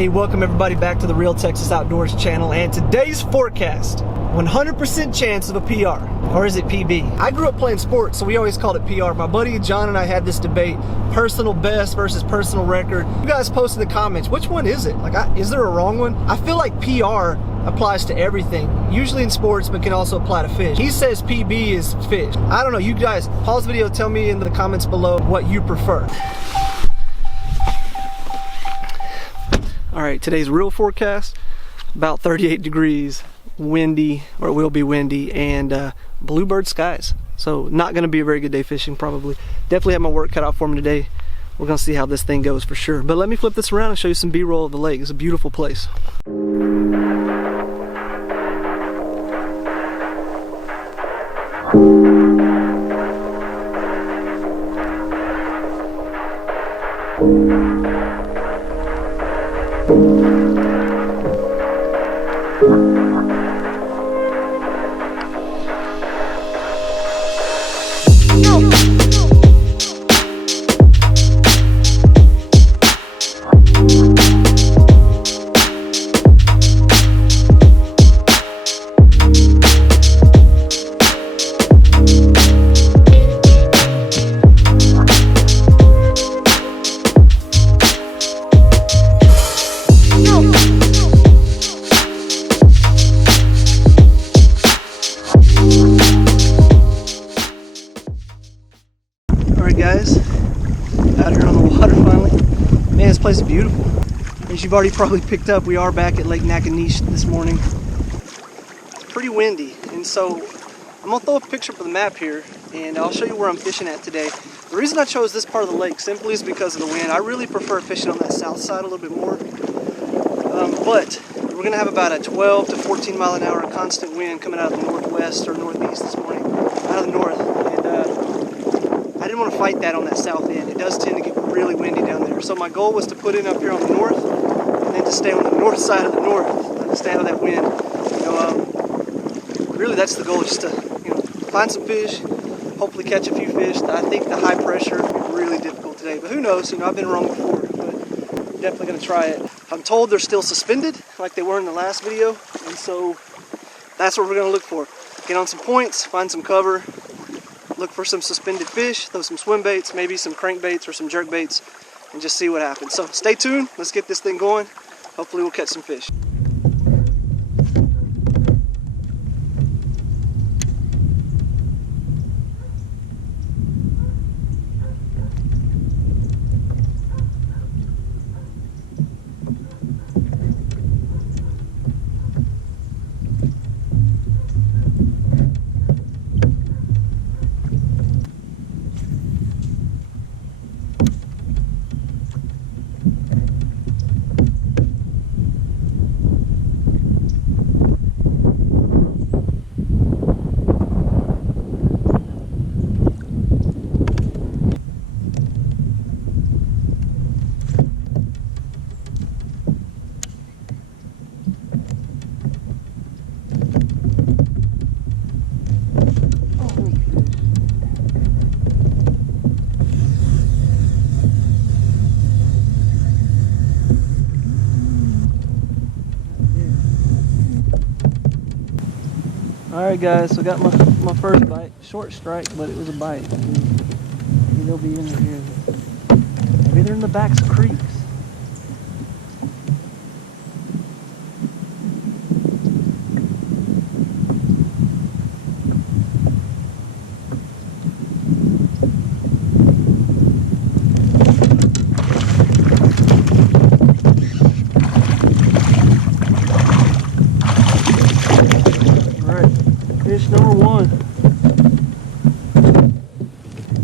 Hey, welcome everybody back to the Real Texas Outdoors channel, and today's forecast, 100% chance of a PR, or is it PB? I grew up playing sports, so we always called it PR. My buddy John and I had this debate, personal best versus personal record. You guys post in the comments, which one is it? Is there a wrong one? I feel like PR applies to everything, usually in sports, but can also apply to fish. He says PB is fish. I don't know, you guys, pause the video, tell me in the comments below what you prefer. All right, today's real forecast, about 38 degrees, windy, or it will be windy, and bluebird skies. So not gonna be a very good day fishing, probably. Definitely have my work cut out for me today. We're gonna see how this thing goes for sure. But let me flip this around and show you some B-roll of the lake. It's a beautiful place. Guys, out here on the water finally. Man, this place is beautiful. As you've already probably picked up, we are back at Lake Naconiche this morning. It's pretty windy, and so I'm gonna throw a picture up of the map here, and I'll show you where I'm fishing at today. The reason I chose this part of the lake simply is because of the wind. I really prefer fishing on that south side a little bit more, but we're gonna have about a 12 to 14 mile an hour constant wind coming out of the northwest or northeast this morning, out of the north, and I didn't want to fight that on that south end. It does tend to get really windy down there. So my goal was to put in up here on the north, and then to stay on the north side of the north, to stay out of that wind. Really that's the goal, just to find some fish, hopefully catch a few fish. I think the high pressure will be really difficult today, but who knows? I've been wrong before, but I'm definitely going to try it. I'm told they're still suspended, like they were in the last video, and so that's what we're going to look for. Get on some points, find some cover, look for some suspended fish, throw some swim baits, maybe some crankbaits or some jerk baits, and just see what happens. So stay tuned, let's get this thing going. Hopefully we'll catch some fish. Alright guys, so I got my first bite. Short strike, but it was a bite. Maybe they'll be in here. Maybe they're in the backs of creeks. Fish number one.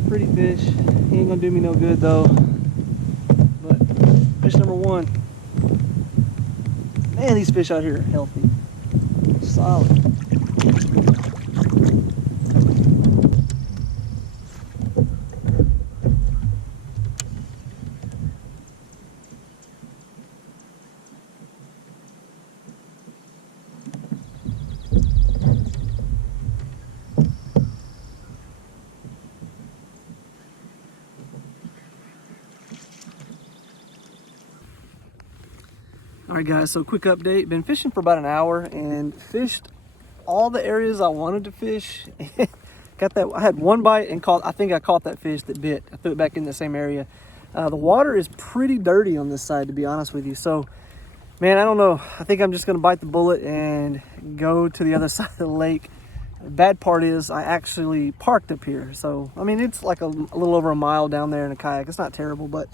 Pretty fish. He ain't gonna do me no good though. But fish number one. Man, these fish out here are healthy. Solid. All right, guys, so quick update. Been fishing for about an hour and fished all the areas I wanted to fish. Got that. I had one bite and caught. I think I caught that fish that bit. I threw it back in the same area. The water is pretty dirty on this side, to be honest with you. So, man, I don't know. I think I'm just gonna bite the bullet and go to the other side of the lake. The bad part is I actually parked up here. So, I mean, it's like a little over a mile down there in a kayak. It's not terrible, but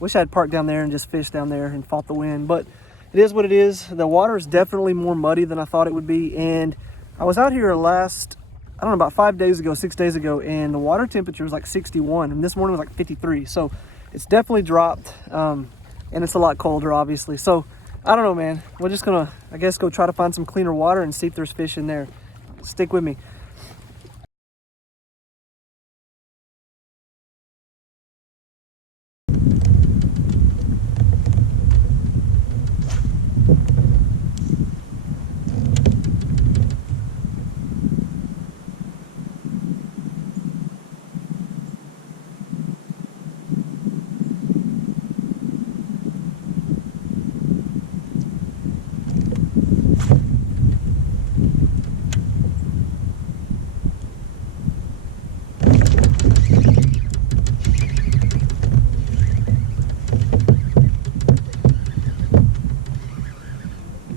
wish I had parked down there and just fished down there and fought the wind. But it is what it is. The water is definitely more muddy than I thought it would be. And I was out here last, I don't know, about 5 days ago, 6 days ago, and the water temperature was like 61. And this morning was like 53. So it's definitely dropped. And it's a lot colder, obviously. So I don't know, man. We're just gonna, I guess, go try to find some cleaner water and see if there's fish in there. Stick with me.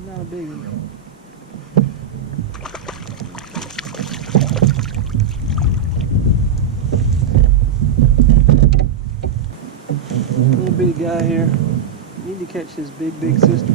Not a big one. Little bitty guy here. Need to catch his big sister.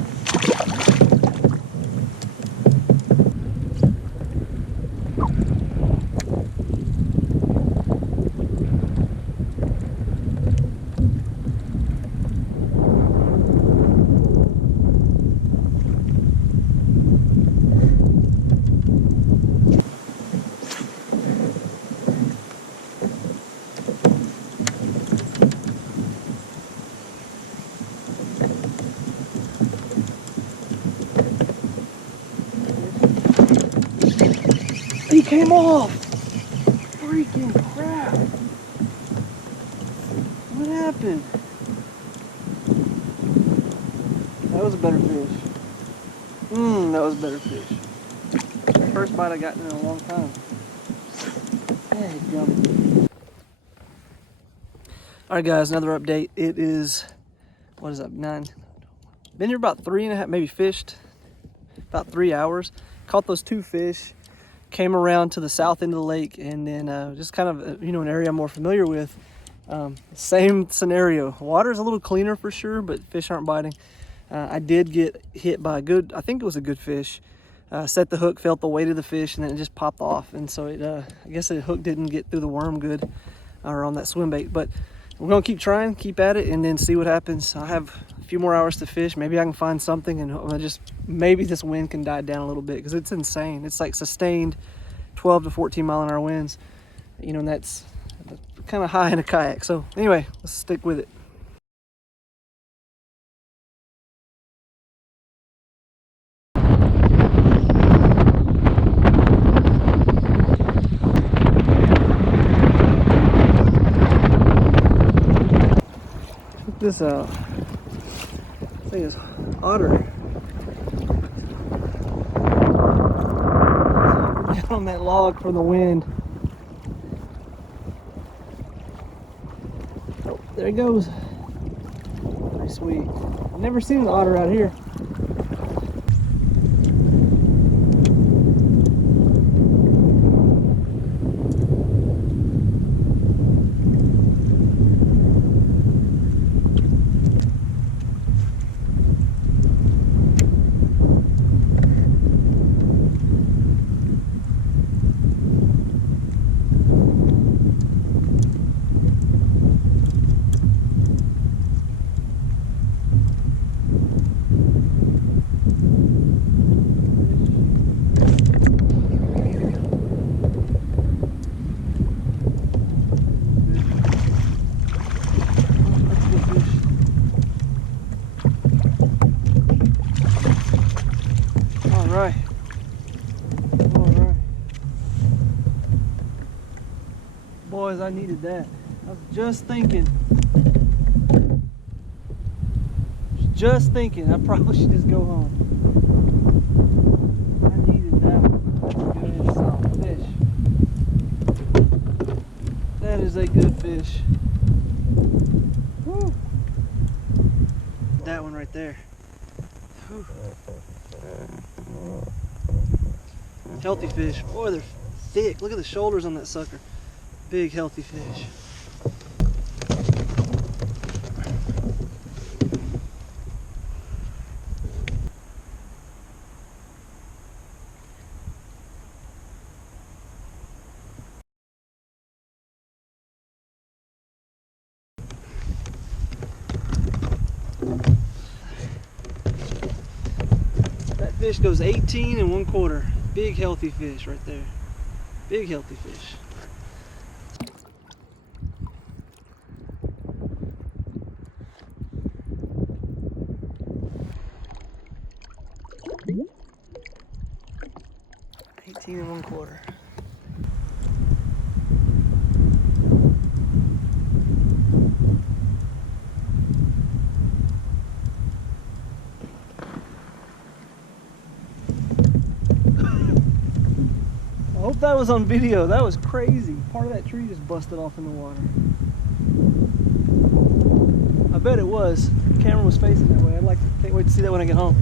He came off! Freaking crap! What happened? That was a better fish. That was a better fish. First bite I got in a long time. Hey, gummy. Alright guys, another update. It is, what is up, 9? Been here about 3.5, maybe fished about 3 hours. Caught those 2 fish. Came around to the south end of the lake, and then just kind of, you know, an area I'm more familiar with. Same scenario. Water's a little cleaner for sure, but fish aren't biting. I did get hit by a good, I think it was a good fish. Set the hook, felt the weight of the fish, and then it just popped off. And so it, I guess the hook didn't get through the worm good, or on that swim bait. But we're gonna keep trying, keep at it, and then see what happens. I have a few more hours to fish. Maybe I can find something, and just maybe this wind can die down a little bit, because it's insane. It's like sustained 12 to 14 mile an hour winds, you know, and that's kind of high in a kayak. So anyway, let's stick with it. Check this out. This thing is otter. Down on that log from the wind. Oh, there he goes. Pretty sweet. I've never seen an otter out here. right. All right. Boys, I needed that. I was just thinking. just thinking I probably should just go home. I needed that one. That's a good solid fish. That is a good fish. Woo. That one right there. Whew. Healthy fish. Boy, they're thick. Look at the shoulders on that sucker. Big, healthy fish. That fish goes 18 1/4. Big healthy fish right there. Big healthy fish. $18 1/4. I hope that was on video. That was crazy. Part of that tree just busted off in the water. I bet it was. The camera was facing that way. Can't wait to see that when I get home.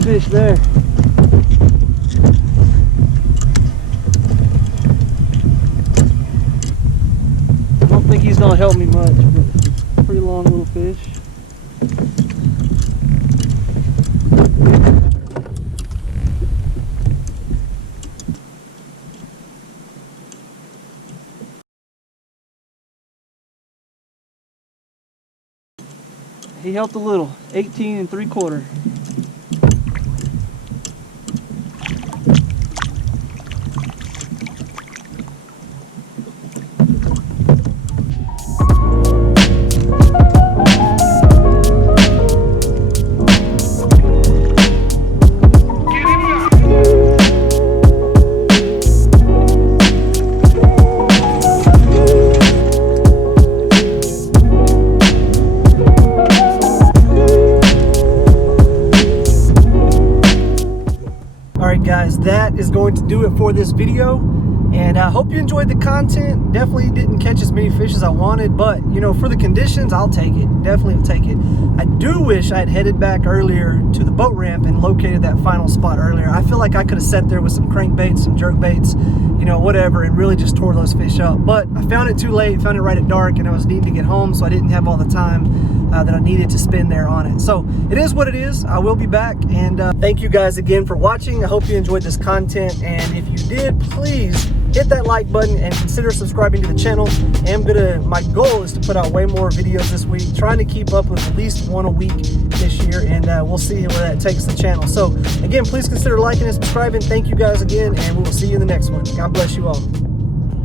Fish there. I don't think he's gonna help me much, but pretty long little fish. He helped a little. 18 3/4. Guys, that is going to do it for this video, and I hope you enjoyed the content. Definitely didn't catch as many fish as I wanted, but you know, for the conditions, I'll take it. Definitely will take it. I do wish I had headed back earlier to the boat ramp and located that final spot earlier. I feel like I could have sat there with some crankbaits, some jerk baits, you know, whatever, and really just tore those fish up. But I found it too late, found it right at dark, and I was needing to get home, so I didn't have all the time that I needed to spend there on it. So it is what it is. I will be back, and thank you guys again for watching. I hope you enjoyed this content, and if you did, please hit that like button and consider subscribing to the channel. My goal is to put out way more videos this week, trying to keep up with at least one a week this year, and we'll see where that takes the channel. So again, please consider liking and subscribing. Thank you guys again, and we will see you in the next one. God bless you all.